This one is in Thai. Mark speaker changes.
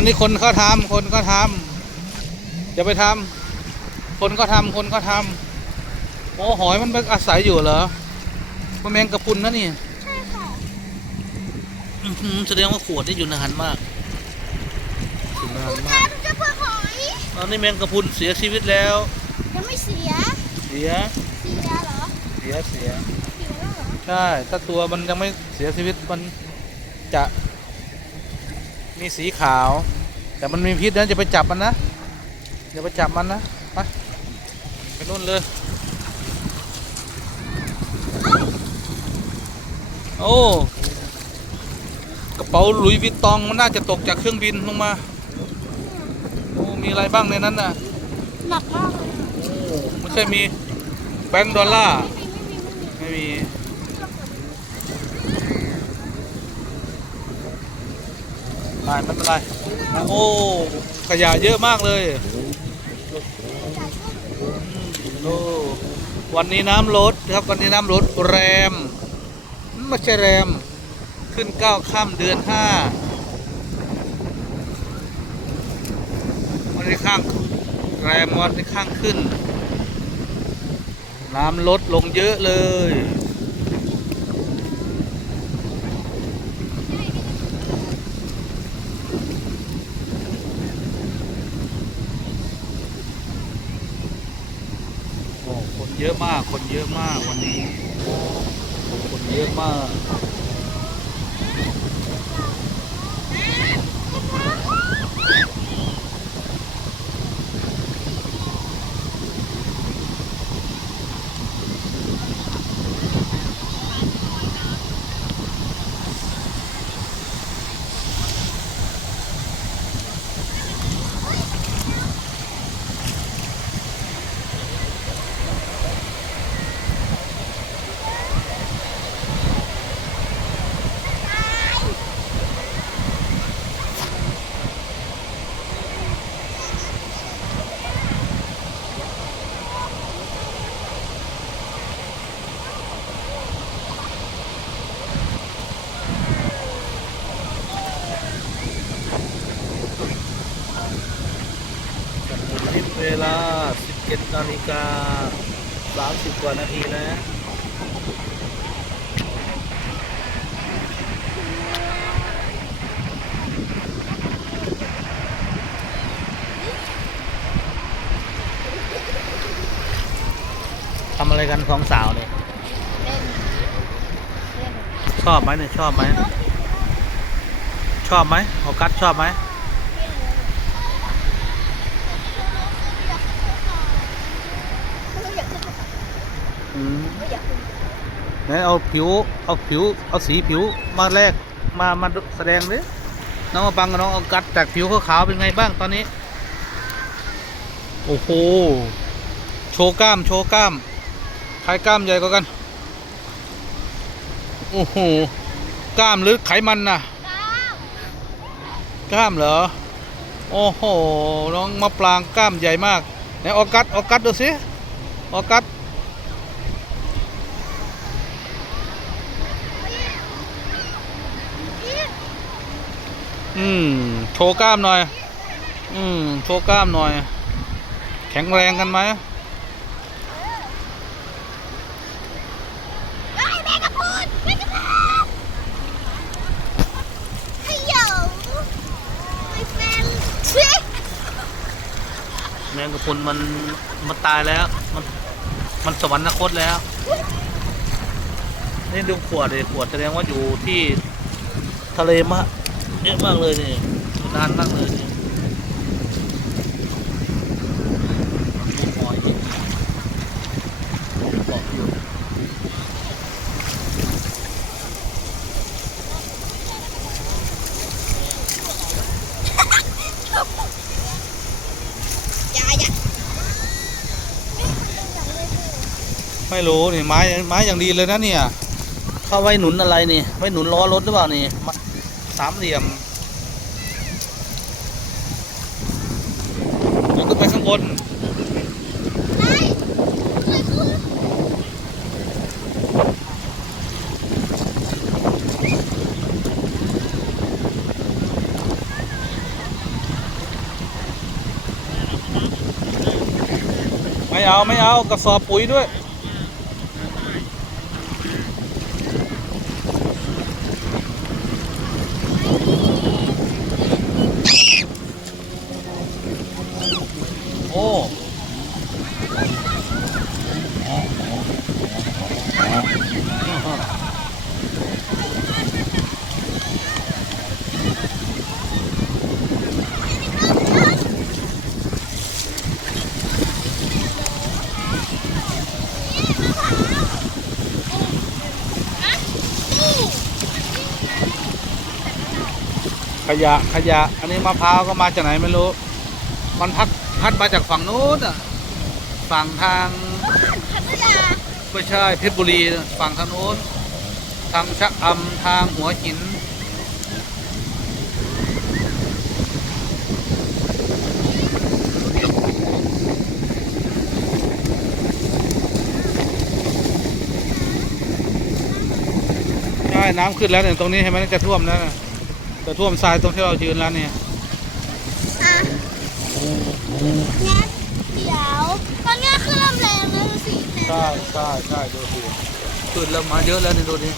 Speaker 1: นนี้คนเขาทำคนเขาทำอย่าไปทำคนก็ทำคนก็ทำโอ้หอยมันไปอาศัยอยู่เหรอมันแมงกระพุนนะนี่
Speaker 2: ใช่ค่ะ
Speaker 1: อื้อหือแสดงว่าขวดนี่อยู่นานมากอยู่นานมาก
Speaker 2: ทำจะเพื่อหอย
Speaker 1: ตอนนี้แมงกระพุนเสียชีวิตแล้ว
Speaker 2: ยังไม่เสีย
Speaker 1: เสีย
Speaker 2: เสียเหรอ
Speaker 1: เสียเสีย
Speaker 2: เสียแล้วเหรอ
Speaker 1: ใช่ ถ้าตัวมันยังไม่เสียชีวิตมันจะ มีสีขาว แต่มันมีพิษนะจะไปจับมันนะอย่าไปจับมันนะไปไปนู่นเลย โอ้กระเป๋าหลุยส์วิตตองมันน่าจะตกจากเครื่องบินลงมาโอ้มีอะไรบ้างในนั้นน่ะ
Speaker 2: หนักมากเลย
Speaker 1: โอ้ไม่ใช่มีแบงค์ดอลลาร์
Speaker 2: ไม่มี ไม่มีไม่
Speaker 1: เป็นไรโอ้ขยะเยอะมากเลยโอ้วันนี้น้ำลดครับวันนี้น้ำลดแรมไม่ใช่แรม ขึ้นเก้าค่ำเดือนห้าวันนี้ข้างแรมวันนี้ข้างขึ้น น้ำลดลงเยอะเลย โอ้คน เยอะมาก คนเยอะมากวันนี้ คนเยอะมาก คิดเวลา 17นาฬิกา30กว่านาทีแล้วทำอะไรกันสองสาวเนี่ย
Speaker 2: เล่นเล่น
Speaker 1: ชอบไหมเนี่ยชอบไหมชอบไหมออกัสชอบไหม
Speaker 2: ไม่อยากขึ้น
Speaker 1: อืม
Speaker 2: ไม่อยากขึ้น
Speaker 1: ไหนเอาผิวเอาผิวเอาสีผิวมาแลกมามาแสดงดิน้องมาปังกับน้องเอากัดจากผิวขาวๆเป็นไงบ้างตอนนี้ โอ้โหโชว์กล้ามโชว์กล้ามใครกล้ามใหญ่กว่ากันโอ้โหกล้ามหรือไขมันน่ะกล้ามเหรอโอ้โหน้องมะปรางกล้ามใหญ่มากไหนออกัสออกัสดูสิออกัส อืม โชว์กล้ามหน่อย อืม โชว์กล้ามหน่อย แข็งแรงกันไหม
Speaker 2: แม่กระพุนแม่กระพุนฮัลโหล my friend ชิ
Speaker 1: แมงกะพรุนมันมันตายแล้ว มันมันสวรรคตแล้ว นี่ดูขวดเลยขวดแสดงว่าอยู่ที่ทะเลมาก เยอะมากเลยนี่นานมากเลยนี่ดูหอยอีกเกาะอยู่
Speaker 2: อย่าอย่า
Speaker 1: ไม่รู้นี่ไม้ไม้อย่างดีเลยนะเนี่ย เข้าไว้หนุนอะไรนี่ ไว้หนุนล้อรถหรือเปล่านี่มา สามเหลี่ยมขึ้นไปข้างบน
Speaker 2: ไม่
Speaker 1: เอา ไม่เอา กระสอบปุ๋ยด้วย โอ้ขยะขยะ อันนี้มะพร้าวก็มาจากไหนไม่รู้ มันพัดพัดมาจากฝั่งนู้นอะฝั่งทาง
Speaker 2: พัทยา
Speaker 1: ไม่ใช่เพชรบุรีนะฝั่งทางโน้นทางชะอำทางหัวหิน ใช่น้ำขึ้นแล้วเนี่ยตรงนี้เห็นไหมจะท่วมแล้วนะจะท่วมทรายตรงที่เรายืนแล้วเนี่ย
Speaker 2: อะ งั้นเดี๋ยวตอนนี้คือลมแรงแล้วดูสิแม่
Speaker 1: ใช่ใช่ใช่ดูสิขึ้นแล้วมาเยอะแล้วนี่ดูดิ